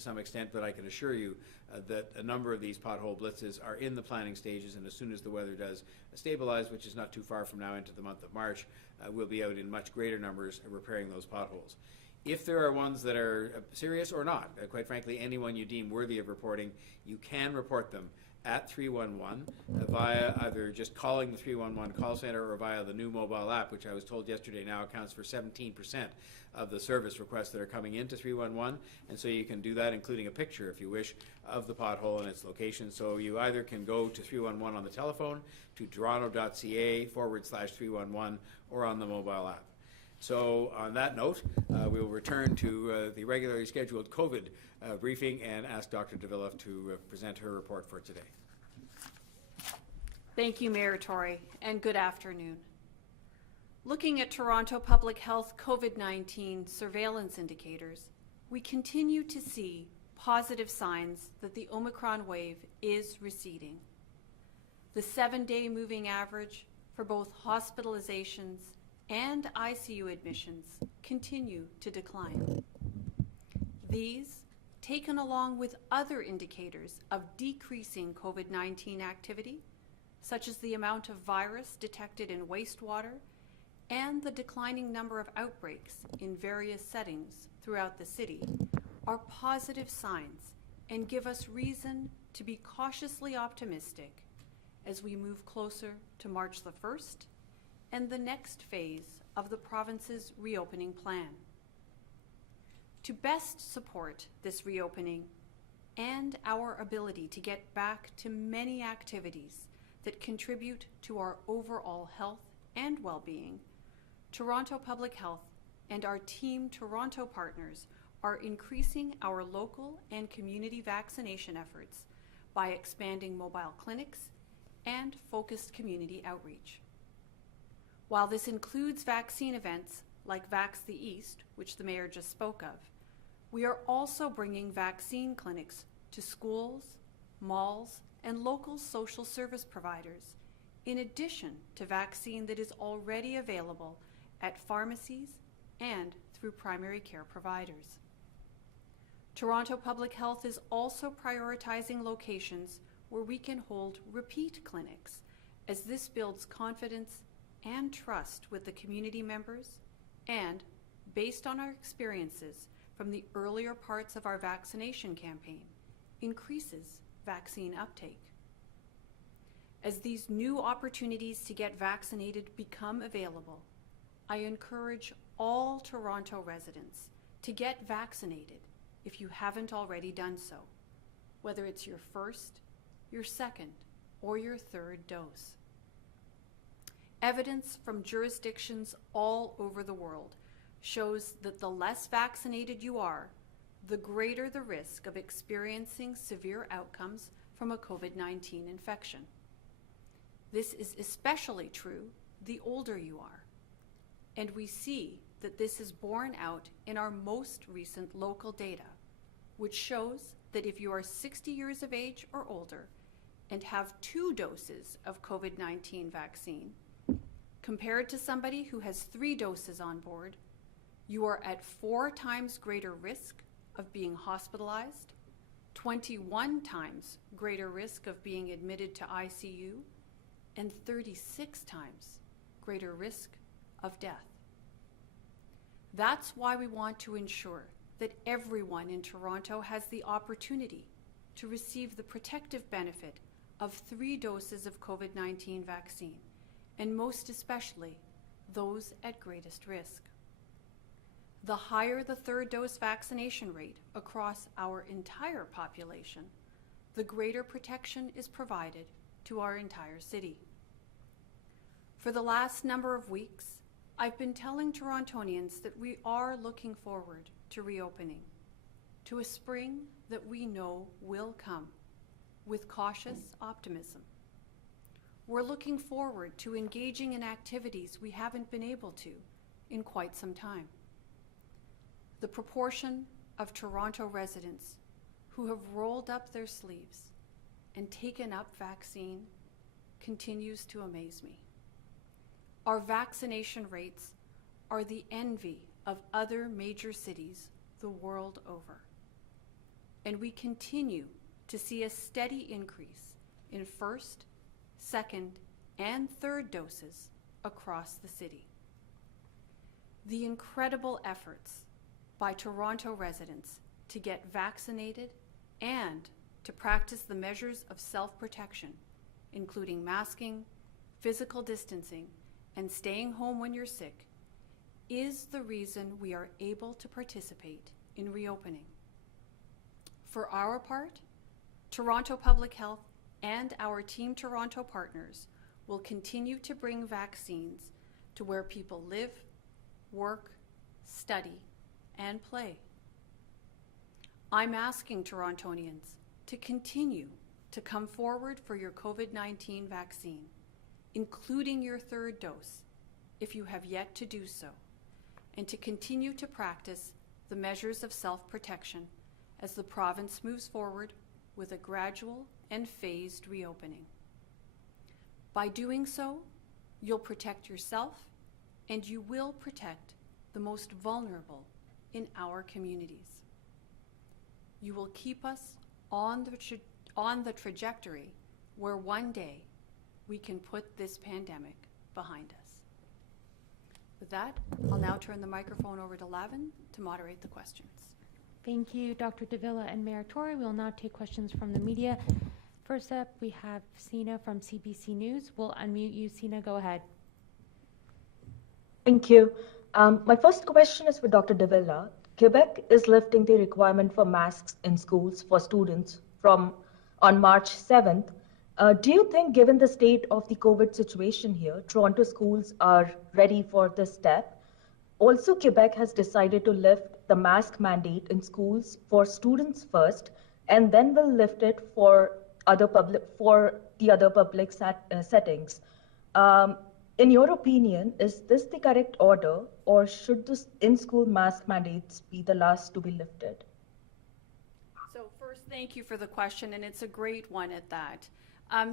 to some extent, but I can assure you that a number of these pothole blitzes are in the planning stages, and as soon as the weather does stabilize, which is not too far from now into the month of March, we'll be out in much greater numbers repairing those potholes. If there are ones that are serious or not, quite frankly, anyone you deem worthy of reporting, you can report them at 311 via either just calling the 311 call center or via the new mobile app, which I was told yesterday now accounts for 17% of the service requests that are coming into 311. And so you can do that, including a picture, if you wish, of the pothole and its location. So you either can go to 311 on the telephone, to toronto.ca/311, or on the mobile app. So on that note, we'll return to the regularly scheduled COVID briefing and ask Dr. DeVilla to present her report for today. Thank you, Mayor Tory, and good afternoon. Looking at Toronto Public Health COVID-19 surveillance indicators, we continue to see positive signs that the Omicron wave is receding. The 7-day moving average for both hospitalizations and ICU admissions continue to decline. These, taken along with other indicators of decreasing COVID-19 activity, such as the amount of virus detected in wastewater and the declining number of outbreaks in various settings throughout the city, are positive signs and give us reason to be cautiously optimistic as we move closer to March the 1st and the next phase of the province's reopening plan. To best support this reopening and our ability to get back to many activities that contribute to our overall health and well-being, Toronto Public Health and our Team Toronto partners are increasing our local and community vaccination efforts by expanding mobile clinics and focused community outreach. While this includes vaccine events like Vax the East, which the Mayor just spoke of, we are also bringing vaccine clinics to schools, malls, and local social service providers, in addition to vaccine that is already available at pharmacies and through primary care providers. Toronto Public Health is also prioritizing locations where we can hold repeat clinics, as this builds confidence and trust with the community members and, based on our experiences from the earlier parts of our vaccination campaign, increases vaccine uptake. As these new opportunities to get vaccinated become available, I encourage all Toronto residents to get vaccinated if you haven't already done so, whether it's your first, your second, or your third dose. Evidence from jurisdictions all over the world shows that the less vaccinated you are, the greater the risk of experiencing severe outcomes from a COVID-19 infection. This is especially true the older you are, and we see that this is borne out in our most recent local data, which shows that if you are 60 years of age or older and have 2 doses of COVID-19 vaccine, compared to somebody who has 3 doses on board, you are at 4 times greater risk of being hospitalized, 21 times greater risk of being admitted to ICU, and 36 times greater risk of death. That's why we want to ensure that everyone in Toronto has the opportunity to receive the protective benefit of 3 doses of COVID-19 vaccine, and most especially those at greatest risk. The higher the 3rd dose vaccination rate across our entire population, the greater protection is provided to our entire city. For the last number of weeks, I've been telling Torontonians that we are looking forward to reopening, to a spring that we know will come, with cautious optimism. We're looking forward to engaging in activities we haven't been able to in quite some time. The proportion of Toronto residents who have rolled up their sleeves and taken up vaccine continues to amaze me. Our vaccination rates are the envy of other major cities the world over. and we continue to see a steady increase in first, second, and third doses across the city. The incredible efforts by Toronto residents to get vaccinated and to practice the measures of self-protection, including masking, physical distancing, and staying home when you're sick, is the reason we are able to participate in reopening. For our part, Toronto Public Health and our Team Toronto partners will continue to bring vaccines to where people live, work, study, and play. I'm asking Torontonians to continue to come forward for your COVID-19 vaccine, including your third dose, if you have yet to do so, and to continue to practice the measures of self-protection as the province moves forward with a gradual and phased reopening. By doing so, you'll protect yourself and you will protect the most vulnerable in our communities. You will keep us on the trajectory where one day we can put this pandemic behind us. With that, I'll now turn the microphone over to Lavin to moderate the questions. Thank you, Dr. Davila and Mayor Tory. We will now take questions from the media. First up, we have Sina from CBC News. We'll unmute you. Sina, go ahead. Thank you. My first question is for Dr. Davila. Quebec is lifting the requirement for masks in schools for students from on March 7th. Do you think, given the state of the COVID situation here, Toronto schools are ready for this step? Also, Quebec has decided to lift the mask mandate in schools for students first, and then will lift it for the other public settings. In your opinion, is this the correct order, or should the in-school mask mandates be the last to be lifted? So first, thank you for the question, and it's a great one at that.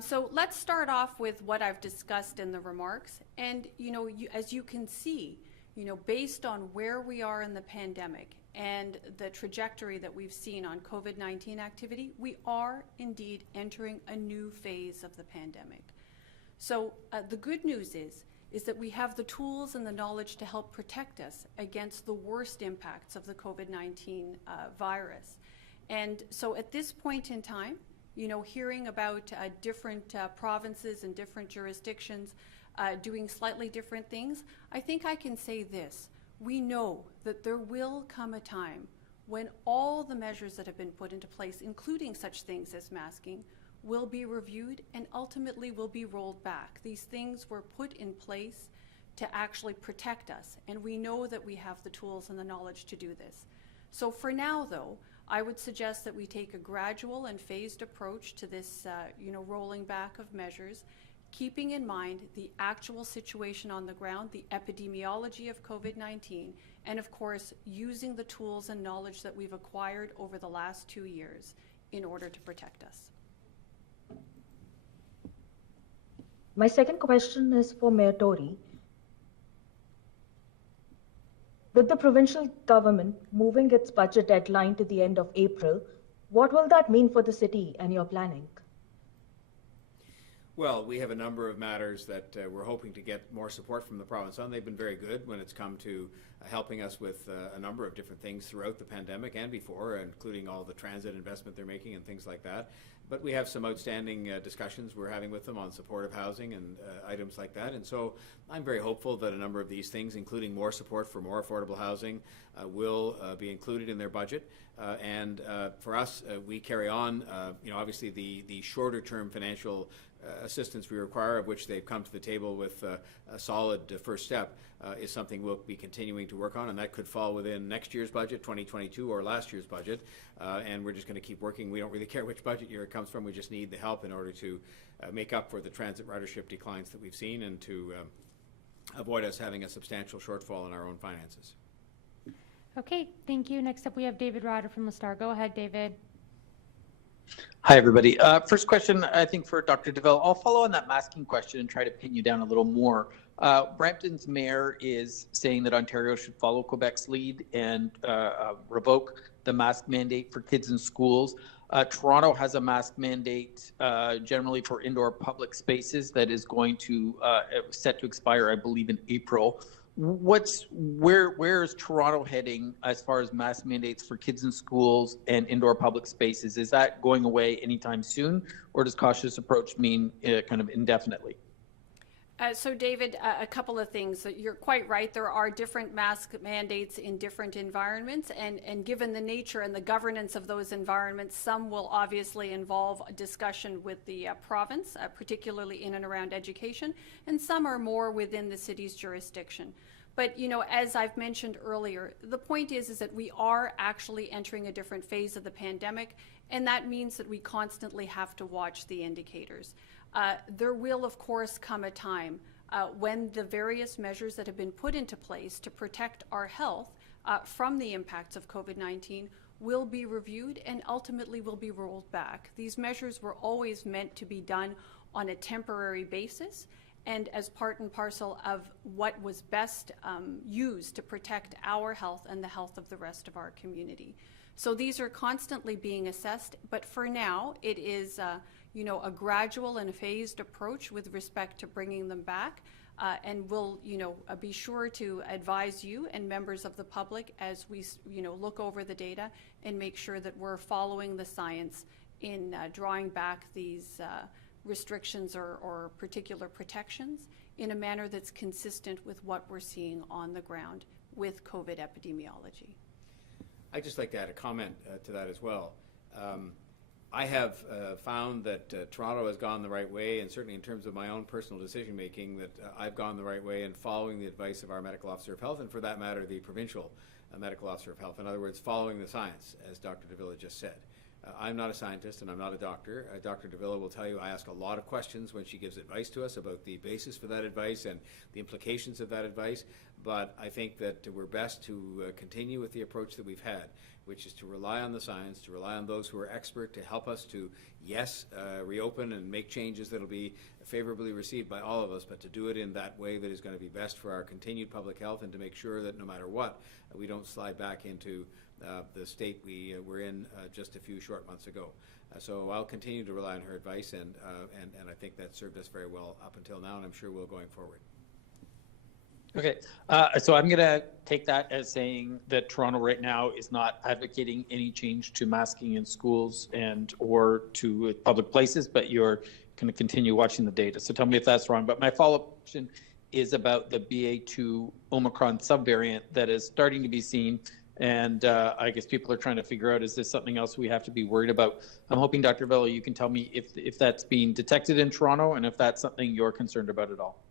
So let's start off with what I've discussed in the remarks. And, as you can see, based on where we are in the pandemic and the trajectory that we've seen on COVID-19 activity, we are indeed entering a new phase of the pandemic. So the good news is that we have the tools and the knowledge to help protect us against the worst impacts of the COVID-19 virus. And so at this point in time, hearing about different provinces and different jurisdictions doing slightly different things, I think I can say this. We know that there will come a time when all the measures that have been put into place, including such things as masking, will be reviewed and ultimately will be rolled back. These things were put in place to actually protect us, and we know that we have the tools and the knowledge to do this. So for now, though, I would suggest that we take a gradual and phased approach to this, rolling back of measures, keeping in mind the actual situation on the ground, the epidemiology of COVID-19, and of course, using the tools and knowledge that we've acquired over the last 2 years in order to protect us. My second question is for Mayor Tory. With the provincial government moving its budget deadline to the end of April, what will that mean for the city and your planning? Well, we have a number of matters that we're hoping to get more support from the province on. They've been very good when it's come to helping us with a number of different things throughout the pandemic and before, including all the transit investment they're making and things like that. But we have some outstanding discussions we're having with them on supportive housing and items like that. And so I'm very hopeful that a number of these things, including more support for more affordable housing, will be included in their budget. And for us, we carry on, obviously the shorter term financial assistance we require, of which they've come to the table with a solid first step, is something we'll be continuing to work on, and that could fall within next year's budget, 2022, or last year's budget, and we're just going to keep working. We don't really care which budget year it comes from. We just need the help in order to make up for the transit ridership declines that we've seen and to avoid us having a substantial shortfall in our own finances. Okay, thank you. Next up, we have David Ryder from the Star. Go ahead, David. Hi, everybody. First question, I think, for Dr. DeVille. I'll follow on that masking question and try to pin you down a little more. Brampton's mayor is saying that Ontario should follow Quebec's lead and revoke the mask mandate for kids in schools. Toronto has a mask mandate generally for indoor public spaces that is going to set to expire, I believe, in April. Where is Toronto heading as far as mask mandates for kids in schools and indoor public spaces? Is that going away anytime soon, or does cautious approach mean kind of indefinitely? So David, a couple of things. You're quite right. There are different mask mandates in different environments, and given the nature and the governance of those environments, some will obviously involve a discussion with the province, particularly in and around education, and some are more within the city's jurisdiction. But, you know, as I've mentioned earlier, the point is that we are actually entering a different phase of the pandemic, and that means that we constantly have to watch the indicators. There will, of course, come a time when the various measures that have been put into place to protect our health from the impacts of COVID-19 will be reviewed and ultimately will be rolled back. These measures were always meant to be done on a temporary basis and as part and parcel of what was best used to protect our health and the health of the rest of our community. So these are constantly being assessed, but for now it is you know, a gradual and phased approach with respect to bringing them back, and we'll, you know, be sure to advise you and members of the public as we, you know, look over the data and make sure that we're following the science in drawing back these restrictions or particular protections in a manner that's consistent with what we're seeing on the ground with COVID epidemiology. I'd just like to add a comment to that as well. I have found that Toronto has gone the right way, and certainly in terms of my own personal decision-making, that I've gone the right way in following the advice of our medical officer of health, and for that matter, the provincial medical officer of health. In other words, following the science, as Dr. Davila just said. I'm not a scientist and I'm not a doctor. Dr. Davila will tell you I ask a lot of questions when she gives advice to us about the basis for that advice and the implications of that advice, but I think that we're best to continue with the approach that we've had, which is to rely on the science, to rely on those who are expert to help us to, yes, reopen and make changes that will be favorably received by all of us, but to do it in that way that is going to be best for our continued public health and to make sure that no matter what, we don't slide back into the state we were in just a few short months ago. So I'll continue to rely on her advice, and I think that served us very well up until now, and I'm sure will going forward. Okay, so I'm going to take that as saying that Toronto right now is not advocating any change to masking in schools and or to public places, but you're going to continue watching the data. So tell me if that's wrong. But my follow-up question is about the BA2 Omicron subvariant that is starting to be seen. And I guess people are trying to figure out, is this something else we have to be worried about? I'm hoping, Dr. Vella, you can tell me if that's being detected in Toronto and if that's something you're concerned about at all.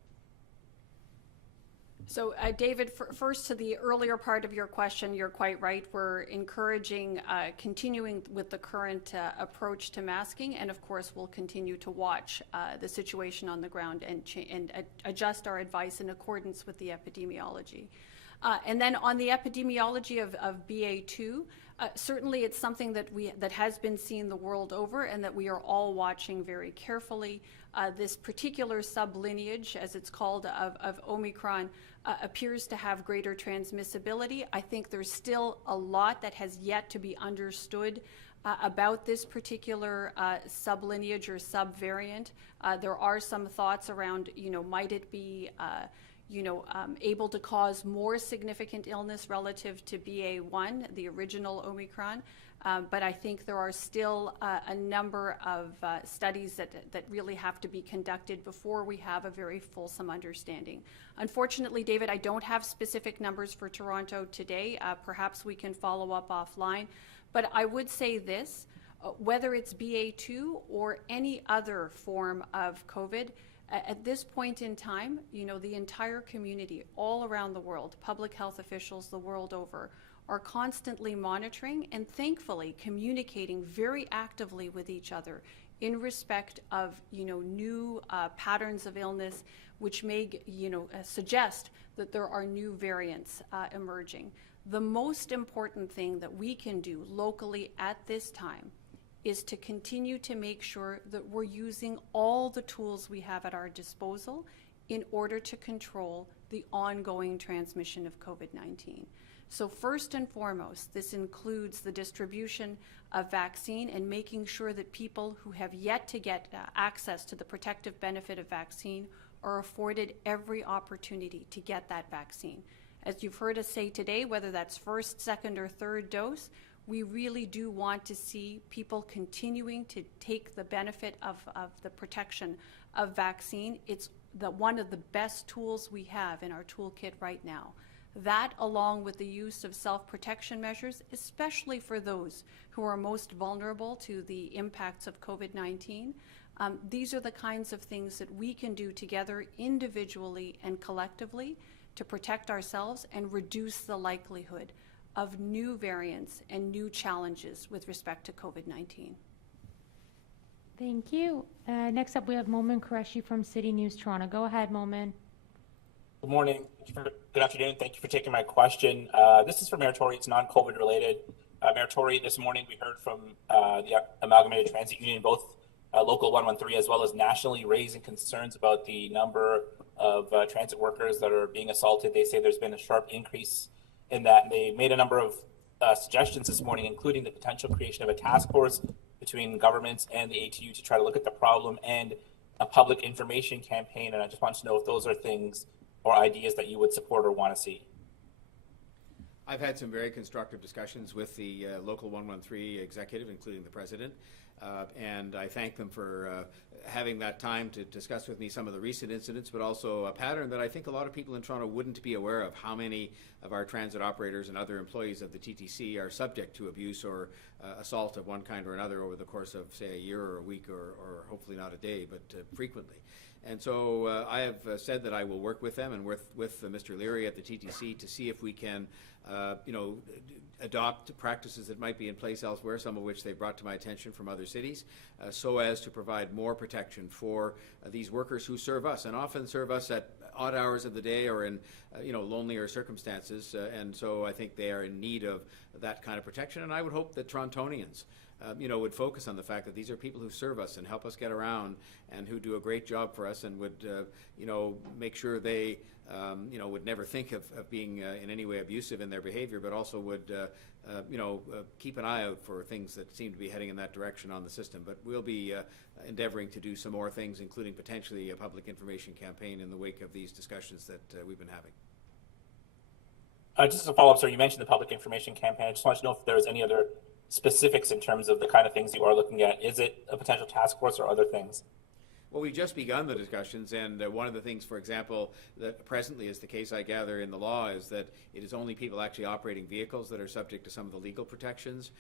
So, David, first to the earlier part of your question, you're quite right. We're encouraging continuing with the current approach to masking, and of course, we'll continue to watch the situation on the ground and adjust our advice in accordance with the epidemiology. And then on the epidemiology of BA2, certainly it's something that has been seen the world over and that we are all watching very carefully. This particular sublineage, as it's called, of Omicron appears to have greater transmissibility. I think there's still a lot that has yet to be understood about this particular sublineage or subvariant. There are some thoughts around, might it be able to cause more significant illness relative to BA1, the original Omicron. But I think there are still a number of studies that really have to be conducted before we have a very fulsome understanding. Unfortunately, David, I don't have specific numbers for Toronto today. Perhaps we can follow up offline. But I would say this, whether it's BA2 or any other form of COVID, at this point in time, the entire community all around the world, public health officials the world over, are constantly monitoring and thankfully communicating very actively with each other in respect of, new patterns of illness, which may, suggest that there are new variants emerging. The most important thing that we can do locally at this time is to continue to make sure that we're using all the tools we have at our disposal in order to control the ongoing transmission of COVID-19. So first and foremost, this includes the distribution of vaccine and making sure that people who have yet to get access to the protective benefit of vaccine are afforded every opportunity to get that vaccine. As you've heard us say today, whether that's first, second, or third dose, we really do want to see people continuing to take the benefit of the protection of vaccine. It's one of the best tools we have in our toolkit right now. That, along with the use of self-protection measures, especially for those who are most vulnerable to the impacts of COVID-19, these are the kinds of things that we can do together individually and collectively to protect ourselves and reduce the likelihood of new variants and new challenges with respect to COVID-19. Thank you. Next up, we have Momin Qureshi from City News Toronto. Go ahead, Momin. Good morning. Good afternoon. Thank you for taking my question. This is for Mayor Tory. It's non-COVID related. Mayor Tory, this morning we heard from the Amalgamated Transit Union, both Local 113 as well as nationally, raising concerns about the number of transit workers that are being assaulted. They say there's been a sharp increase in that. And they made a number of suggestions this morning, including the potential creation of a task force between governments and the ATU to try to look at the problem, and a public information campaign. And I just wanted to know if those are things or ideas that you would support or want to see. I've had some very constructive discussions with the Local 113 executive, including the president, and I thank them for having that time to discuss with me some of the recent incidents, but also a pattern that I think a lot of people in Toronto wouldn't be aware of, how many of our transit operators and other employees of the TTC are subject to abuse or assault of one kind or another over the course of, say, a year or a week or hopefully not a day, but frequently. And so I have said that I will work with them and with Mr. Leary at the TTC to see if we can, adopt practices that might be in place elsewhere, some of which they've brought to my attention from other cities, so as to provide more protection for these workers who serve us, and often serve us at odd hours of the day or in lonelier circumstances. And so I think they are in need of that kind of protection. And I would hope that Torontonians would focus on the fact that these are people who serve us and help us get around and who do a great job for us, and would, make sure they, would never think of being in any way abusive in their behavior, but also would, keep an eye out for things that seem to be heading in that direction on the system. But we'll be endeavoring to do some more things, including potentially a public information campaign in the wake of these discussions that we've been having. Just as a follow-up, sir, you mentioned the public information campaign. I just wanted to know if there's any other specifics in terms of the kind of things you are looking at. Is it a potential task force or other things? Well, we've just begun the discussions, and one of the things, for example, that presently is the case, I gather, in the law is that it is only people actually operating vehicles that are subject to some of the legal protections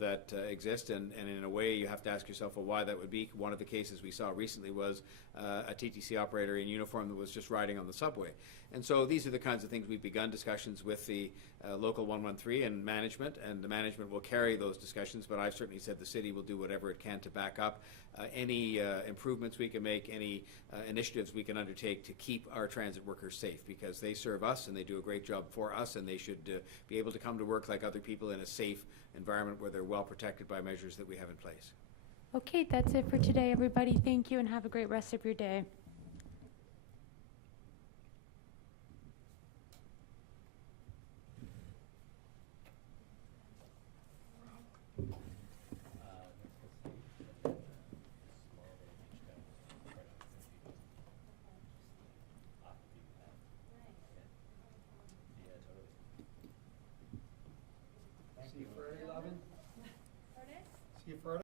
that exist, and in a way you have to ask yourself, well, why that would be. One of the cases we saw recently was a TTC operator in uniform that was just riding on the subway. And so these are the kinds of things we've begun discussions with the Local 113 and the management will carry those discussions, but I've certainly said the city will do whatever it can to back up any improvements we can make, any initiatives we can undertake to keep our transit workers safe, because they serve us and they do a great job for us, and they should be able to come to work like other people in a safe environment where they're well protected by measures that we have in place. Okay, that's it for today, everybody. Thank you and have a great rest of your day. See you Friday.